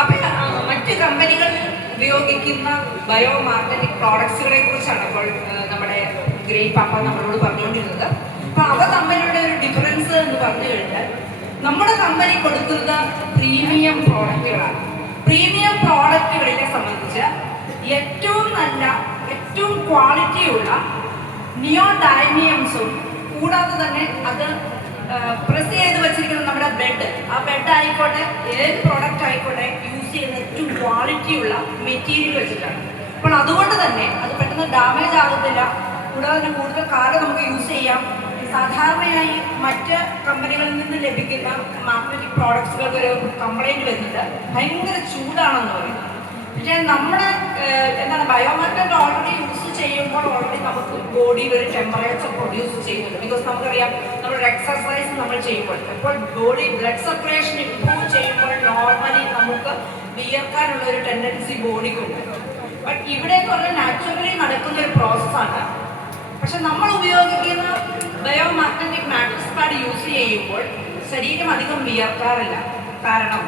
അപ്പൊ മറ്റ് കമ്പനികൾ ഉപയോഗിക്കുന്ന ബയോ മാർക്കറ്റിംഗ് പ്രോഡക്ട്സുകളെ കുറിച്ചാണ് അപ്പോൾ നമ്മുടെ ഗ്രേറ്റ് പാപ്പ നമ്മളോട് പറഞ്ഞുകൊണ്ടിരുന്നത്. അപ്പൊ അവ തമ്മിലുള്ള ഒരു ഡിഫറൻസ് എന്ന് പറഞ്ഞു കഴിഞ്ഞാൽ നമ്മുടെ കമ്പനി കൊടുക്കുന്ന പ്രീമിയം പ്രോഡക്റ്റുകളാണ്. പ്രീമിയം പ്രോഡക്റ്റുകളിനെ സംബന്ധിച്ച് ഏറ്റവും നല്ല ഏറ്റവും ക്വാളിറ്റിയുള്ള നിയോഡൈമിയംസും കൂടാതെ തന്നെ അത് പ്രസ് ചെയ്ത് വെച്ചിരിക്കുന്ന നമ്മുടെ ബെഡ്, ആ ബെഡ് ആയിക്കോട്ടെ ഏത് പ്രോഡക്റ്റ് ആയിക്കോട്ടെ യൂസ് ചെയ്യുന്ന ഏറ്റവും ക്വാളിറ്റിയുള്ള മെറ്റീരിയൽ വെച്ചിട്ടാണ്. അപ്പോൾ അതുകൊണ്ട് തന്നെ അത് പെട്ടെന്ന് ഡാമേജ് ആകത്തില്ല. കൂടാതെ തന്നെ കൂടുതൽ കാലം നമുക്ക് യൂസ് ചെയ്യാം. സാധാരണയായി മറ്റ് കമ്പനികളിൽ നിന്ന് ലഭിക്കുന്ന മാഗ്നറ്റിക് പ്രോഡക്ട്സുകൾക്ക് ഒരു കംപ്ലൈൻറ്റ് വരുന്നുണ്ട്, ഭയങ്കര ചൂടാണെന്ന് പറയും. പക്ഷേ നമ്മുടെ എന്താണ് ബയോമാർക്കറ്റ് ഓൾറെഡി യൂസ് ചെയ്യുമ്പോൾ ഓൾറെഡി നമുക്ക് ബോഡിയിൽ ഒരു ടെമ്പറേച്ചർ പ്രൊഡ്യൂസ് ചെയ്യുന്നുണ്ട്. ബിക്കോസ് നമുക്കറിയാം നമ്മുടെ എക്സസൈസ് നമ്മൾ ചെയ്യുമ്പോൾ ഇപ്പോൾ ബോഡി ബ്ലഡ് സർക്കുലേഷൻ ഇംപ്രൂവ് ചെയ്യുമ്പോൾ നോർമലി നമുക്ക് വിയർക്കാനുള്ള ഒരു ടെൻഡൻസി ബോഡിക്കുണ്ട്. ബട്ട് ഇവിടെ എന്ന് പറഞ്ഞാൽ നാച്ചുറലി നടക്കുന്ന ഒരു പ്രോസസ്സാണ്. പക്ഷെ നമ്മൾ ഉപയോഗിക്കുന്ന ബയോമാഗ്നറ്റിക് മാട്രിക്സ് പാഡ് യൂസ് ചെയ്യുമ്പോൾ ശരീരം അധികം വിയർക്കാറില്ല. കാരണം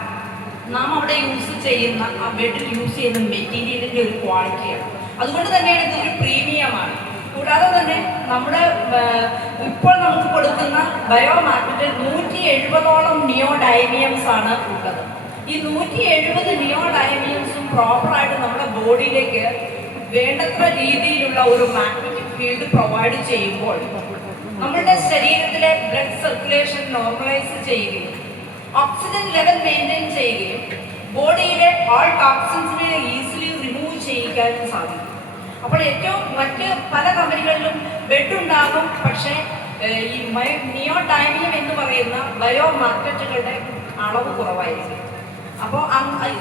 നാം അവിടെ യൂസ് ചെയ്യുന്ന ആ ബെഡിൽ യൂസ് ചെയ്യുന്ന മെറ്റീരിയലിൻ്റെ ഒരു ക്വാളിറ്റിയാണ്. അതുകൊണ്ട് തന്നെയാണ് ഇതൊരു പ്രീമിയമാണ്. കൂടാതെ തന്നെ നമ്മുടെ ഇപ്പോൾ നമുക്ക് കൊടുക്കുന്ന ബയോമാഗ്നറ്റിൽ 170ഓളം നിയോഡൈമിയംസ് ആണ് ഉള്ളത്. ഈ 170 നിയോഡൈമിയംസും പ്രോപ്പറായിട്ട് നമ്മുടെ ബോഡിയിലേക്ക് വേണ്ടത്ര രീതിയിലുള്ള ഒരു മാഗ്നറ്റിക് ഫീൽഡ് പ്രൊവൈഡ് ചെയ്യുമ്പോൾ നമ്മുടെ ശരീരത്തിലെ ബ്ലഡ് സർക്കുലേഷൻ നോർമലൈസ് ചെയ്യുകയും ഓക്സിജൻ ലെവൽ മെയിൻറ്റെയിൻ ചെയ്യുകയും ബോഡിയിലെ ഓൾ ടോക്സിൻസിനെ ഈസിലി റിമൂവ് ചെയ്യിക്കാനും സാധിക്കും. അപ്പോൾ ഏറ്റവും മറ്റ് പല കമ്പനികളിലും ബെഡ് ഉണ്ടാകും, പക്ഷേ ഈ നിയോഡൈമിയം എന്ന് പറയുന്ന ബയോ മാർക്കറ്റുകളുടെ അളവ് കുറവായിരിക്കും. അപ്പോൾ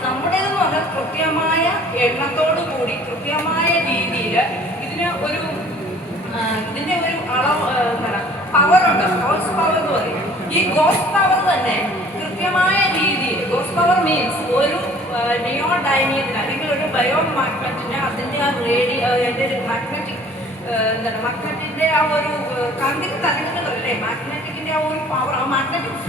നമ്മുടേതെന്ന് പറഞ്ഞാൽ കൃത്യമായ എണ്ണത്തോടു കൂടി കൃത്യമായ രീതിയിൽ ഇതിൻ്റെ ഒരു അളവ് എന്താണ് പവറുണ്ട്, ഗോസ് പവർ എന്ന് പറയും. ഈ ഗോസ് പവർ തന്നെ കൃത്യമായ രീതിയിൽ, ഗോസ് പവർ മീൻസ് ഒരു നിയോഡൈമിയത്തിന് അല്ലെങ്കിൽ ഒരു ബയോ മാഗ്നറ്റിന് അതിൻ്റെ ആ അതിൻ്റെ ഒരു മാഗ്നറ്റിക് മാഗ്നറ്റിൻ്റെ ആ ഒരു കാന്തിക തരംഗങ്ങളല്ലേ, മാഗ്നറ്റിക്കിൻ്റെ ആ ഒരു പവർ, ആ മാഗ്നറ്റിക്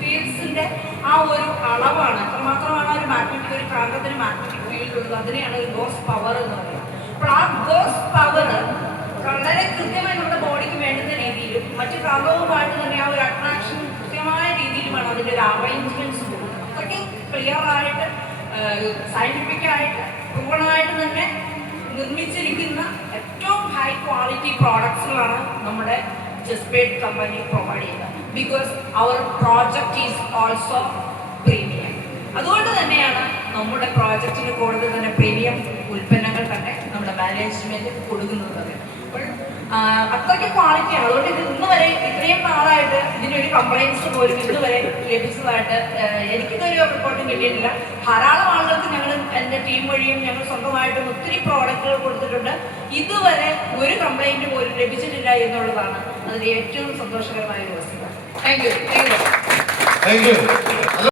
ഫീൽഡ്സിൻ്റെ ആ ഒരു അളവാണ്. എത്രമാത്രമാണ് ഒരു മാഗ്നറ്റിക് ഒരു കാന്തത്തിന് മാഗ്നറ്റിക് ഫീൽഡ് ഉള്ളത്, അതിനെയാണ് ഒരു ഗോസ് പവർ എന്ന് പറയുന്നത്. അപ്പോൾ ആ ഗോസ് പവർ വളരെ കൃത്യമായി നമ്മുടെ ബോഡിക്ക് വേണ്ടുന്ന രീതിയിലും മറ്റു കാന്തവുമായിട്ട് തന്നെ ആ ഒരു അട്രാക്ഷൻ കൃത്യമായ രീതിയിലുമാണ് അതിൻ്റെ ഒരു അറേഞ്ച്മെൻറ്റ്സ് പോകുന്നത്. അതൊക്കെ ക്ലിയർ ആയിട്ട് സയൻറ്റിഫിക്കായിട്ട് പ്രൂവണായിട്ട് തന്നെ നിർമ്മിച്ചിരിക്കുന്ന ഏറ്റവും ഹൈ ക്വാളിറ്റി പ്രോഡക്ട്സുകളാണ് നമ്മുടെ ജസ്പേറ്റ് കമ്പനി പ്രൊവൈഡ് ചെയ്യുന്നത്. ബിക്കോസ് അവർ പ്രോജക്റ്റ് ഈസ് ഓൾസോ പ്രീമിയം. അതുകൊണ്ട് തന്നെയാണ് നമ്മുടെ പ്രോജക്റ്റിന് കൂടുതൽ തന്നെ പ്രീമിയം ഉൽപ്പന്നങ്ങൾ തന്നെ നമ്മുടെ മാനേജ്മെൻറ്റ് കൊടുക്കുന്നത്. അപ്പോൾ അത്രയ്ക്ക് ക്വാളിറ്റിയാണ്. അതുകൊണ്ട് ഇത് ഇന്ന് വരെ ഇത്രയും നാളായിട്ട് ഇതിനൊരു കംപ്ലയിൻസ് പോലും ഇതുവരെ ലഭിച്ചതായിട്ട് എനിക്കിതൊരു റിപ്പോർട്ടും കിട്ടിയിട്ടില്ല. ധാരാളം ആളുകൾക്ക് ഞങ്ങൾ എൻ്റെ ടീം വഴിയും ഞങ്ങൾ സ്വന്തമായിട്ടും ഒത്തിരി പ്രോഡക്റ്റുകൾ കൊടുത്തിട്ടുണ്ട്. ഇതുവരെ ഒരു കംപ്ലയിൻറ്റ് പോലും ലഭിച്ചിട്ടില്ല എന്നുള്ളതാണ് അതിൽ ഏറ്റവും സന്തോഷകരമായ ഒരു വസ്തുത. Thank you.